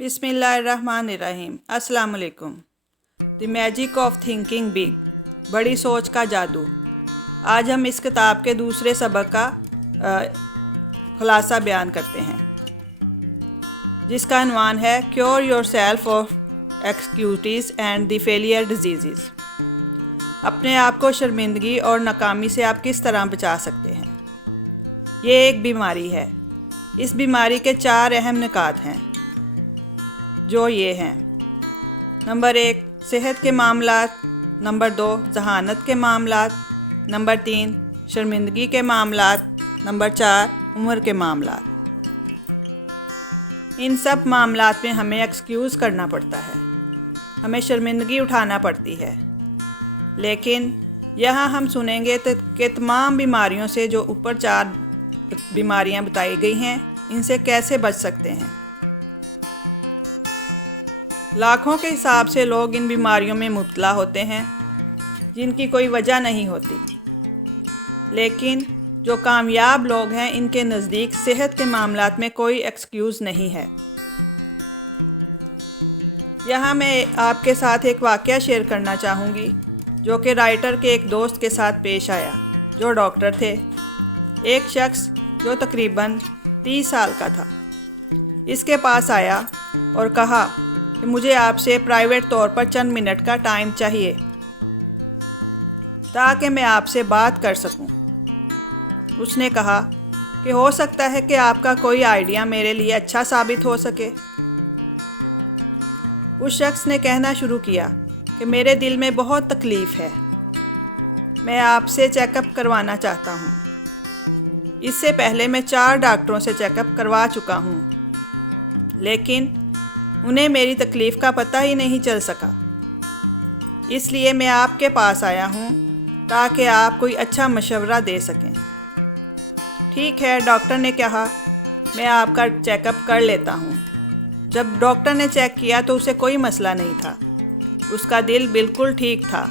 बिस्मिल्लाहिर्रहमानिर्रहीम। अस्सलाम वालेकुम। The magic of thinking big, बड़ी सोच का जादू। आज हम इस किताब के दूसरे सबक का खुलासा बयान करते हैं, जिसका अनवान है cure yourself of anxieties and the failure disease. अपने आप को शर्मिंदगी और नाकामी से आप किस तरह बचा सकते हैं। ये एक बीमारी है। इस बीमारी के 4 अहम निकात हैं, जो ये हैं: नंबर 1, सेहत के मामलात; नंबर 2, जहानत के मामलात; नंबर 3, शर्मिंदगी के मामलात; नंबर 4, उम्र के मामलात। इन सब मामलात में हमें एक्सक्यूज़ करना पड़ता है, हमें शर्मिंदगी उठाना पड़ती है। लेकिन यहाँ हम सुनेंगे कि तमाम बीमारियों से, जो ऊपर 4 बीमारियाँ बताई गई हैं, इनसे कैसे बच सकते हैं। लाखों के हिसाब से लोग इन बीमारियों में मुब्तला होते हैं, जिनकी कोई वजह नहीं होती। लेकिन जो कामयाब लोग हैं, इनके नज़दीक सेहत के मामलात में कोई एक्सक्यूज़ नहीं है। यहाँ मैं आपके साथ एक वाक़या शेयर करना चाहूँगी, जो कि राइटर के एक दोस्त के साथ पेश आया, जो डॉक्टर थे। एक शख्स जो तकरीबन 30 साल का था, इसके पास आया और कहा कि मुझे आपसे प्राइवेट तौर पर चंद मिनट का टाइम चाहिए, ताकि मैं आपसे बात कर सकूं। उसने कहा कि हो सकता है कि आपका कोई आइडिया मेरे लिए अच्छा साबित हो सके। उस शख्स ने कहना शुरू किया कि मेरे दिल में बहुत तकलीफ़ है, मैं आपसे चेकअप करवाना चाहता हूँ। इससे पहले मैं 4 डॉक्टरों से चेकअप करवा चुका हूँ, लेकिन उन्हें मेरी तकलीफ़ का पता ही नहीं चल सका। इसलिए मैं आपके पास आया हूँ, ताकि आप कोई अच्छा मशवरा दे सकें। ठीक है, डॉक्टर ने कहा, मैं आपका चेकअप कर लेता हूँ। जब डॉक्टर ने चेक किया तो उसे कोई मसला नहीं था। उसका दिल बिल्कुल ठीक था,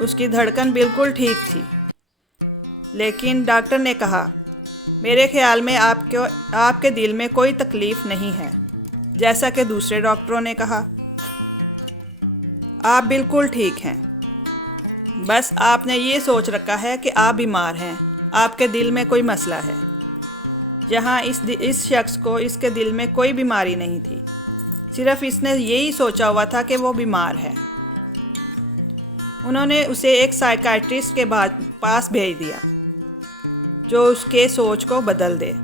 उसकी धड़कन बिल्कुल ठीक थी। लेकिन डॉक्टर ने कहा, मेरे ख़्याल में आपके दिल में कोई तकलीफ़ नहीं है, जैसा कि दूसरे डॉक्टरों ने कहा। आप बिल्कुल ठीक हैं, बस आपने ये सोच रखा है कि आप बीमार हैं, आपके दिल में कोई मसला है। जहाँ इस शख्स को इसके दिल में कोई बीमारी नहीं थी, सिर्फ इसने यही सोचा हुआ था कि वो बीमार है। उन्होंने उसे एक साइकियाट्रिस्ट के पास भेज दिया, जो उसके सोच को बदल दे।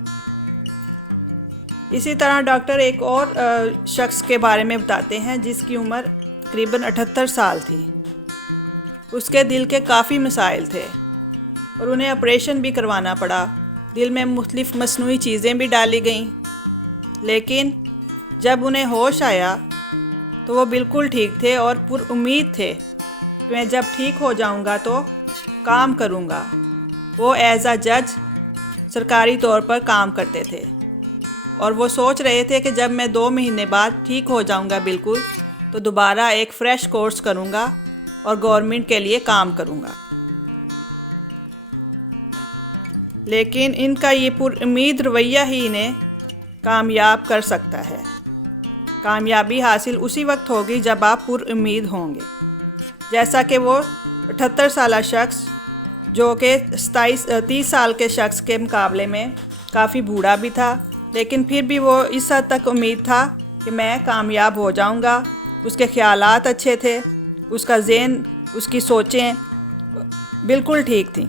इसी तरह डॉक्टर एक और शख्स के बारे में बताते हैं, जिसकी उम्र तकरीबन 78 साल थी। उसके दिल के काफ़ी मसाइल थे और उन्हें ऑपरेशन भी करवाना पड़ा। दिल में मुख्तलिफ मसनूई चीज़ें भी डाली गईं, लेकिन जब उन्हें होश आया तो वो बिल्कुल ठीक थे और पुरुम्मीद थे कि मैं जब ठीक हो जाऊंगा तो काम करूंगा। वो एज अ जज सरकारी तौर पर काम करते थे और वो सोच रहे थे कि जब मैं 2 महीने बाद ठीक हो जाऊंगा बिल्कुल, तो दोबारा एक फ़्रेश कोर्स करूंगा और गवर्नमेंट के लिए काम करूंगा। लेकिन इनका ये पुरुम्मीद रवैया ही इन्हें कामयाब कर सकता है। कामयाबी हासिल उसी वक्त होगी जब आप पुरुम्मीद होंगे। जैसा कि वो 78 साला शख्स, जो कि 30 साल के शख्स के मुकाबले में काफ़ी बूढ़ा भी था, लेकिन फिर भी वो इस हद तक उम्मीद था कि मैं कामयाब हो जाऊंगा। उसके ख़यालात अच्छे थे, उसका ज़हन, उसकी सोचें बिल्कुल ठीक थीं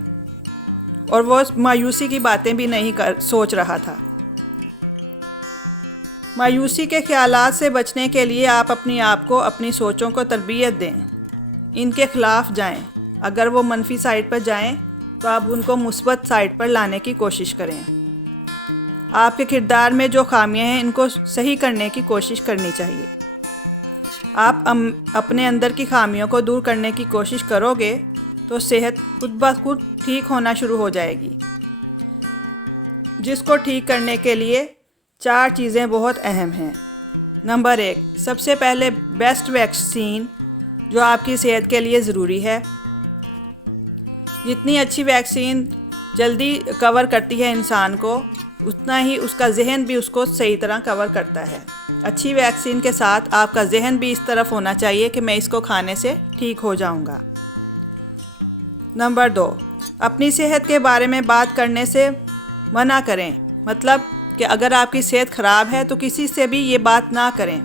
और वो मायूसी की बातें भी नहीं सोच रहा था। मायूसी के ख़यालात से बचने के लिए आप अपनी आप को, अपनी सोचों को तरबियत दें, इनके ख़िलाफ़ जाएं। अगर वो मनफी साइड पर जाएं तो आप उनको मुस्बत साइड पर लाने की कोशिश करें। आपके किरदार में जो खामियां हैं, इनको सही करने की कोशिश करनी चाहिए। आप अपने अंदर की खामियों को दूर करने की कोशिश करोगे तो सेहत खुद ब खुद ठीक होना शुरू हो जाएगी, जिसको ठीक करने के लिए 4 चीज़ें बहुत अहम हैं। नंबर 1, सबसे पहले बेस्ट वैक्सीन जो आपकी सेहत के लिए ज़रूरी है। जितनी अच्छी वैक्सीन जल्दी कवर करती है इंसान को, उतना ही उसका जहन भी उसको सही तरह कवर करता है। अच्छी वैक्सीन के साथ आपका जहन भी इस तरफ होना चाहिए कि मैं इसको खाने से ठीक हो जाऊंगा। नंबर 2, अपनी सेहत के बारे में बात करने से मना करें। मतलब कि अगर आपकी सेहत ख़राब है तो किसी से भी ये बात ना करें,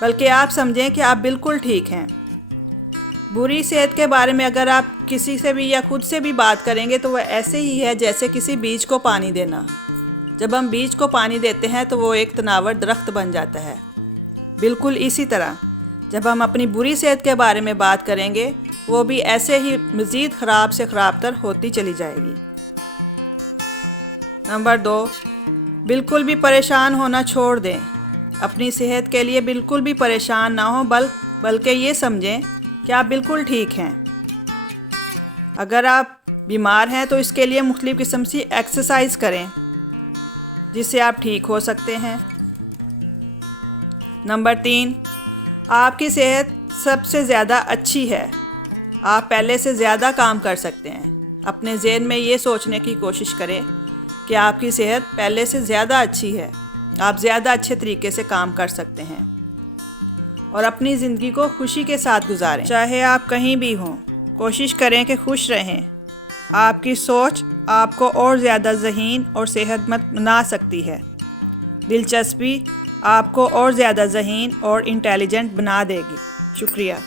बल्कि आप समझें कि आप बिल्कुल ठीक हैं। बुरी सेहत के बारे में अगर आप किसी से भी या खुद से भी बात करेंगे तो वह ऐसे ही है जैसे किसी बीज को पानी देना। जब हम बीज को पानी देते हैं तो वो एक तनावर दरख्त बन जाता है। बिल्कुल इसी तरह जब हम अपनी बुरी सेहत के बारे में बात करेंगे वो भी ऐसे ही मज़ीद ख़राब से ख़राब तर होती चली जाएगी। नंबर 2, बिल्कुल भी परेशान होना छोड़ दें। अपनी सेहत के लिए बिल्कुल भी परेशान ना हो, बल्कि ये समझें कि आप बिल्कुल ठीक हैं। अगर आप बीमार हैं तो इसके लिए मुख्तलिफ़ किस्म की एक्सरसाइज करें जिससे आप ठीक हो सकते हैं। नंबर 3, आपकी सेहत सबसे ज़्यादा अच्छी है। आप पहले से ज़्यादा काम कर सकते हैं। अपने ज़हन में ये सोचने की कोशिश करें कि आपकी सेहत पहले से ज़्यादा अच्छी है। आप ज़्यादा अच्छे तरीके से काम कर सकते हैं और अपनी ज़िंदगी को खुशी के साथ गुजारें। चाहे आप कहीं भी हों, कोशिश करें कि खुश रहें। आपकी सोच आपको और ज़्यादा ज़हीन और सेहतमंद बना सकती है। दिलचस्पी आपको और ज़्यादा ज़हीन और इंटेलिजेंट बना देगी। शुक्रिया।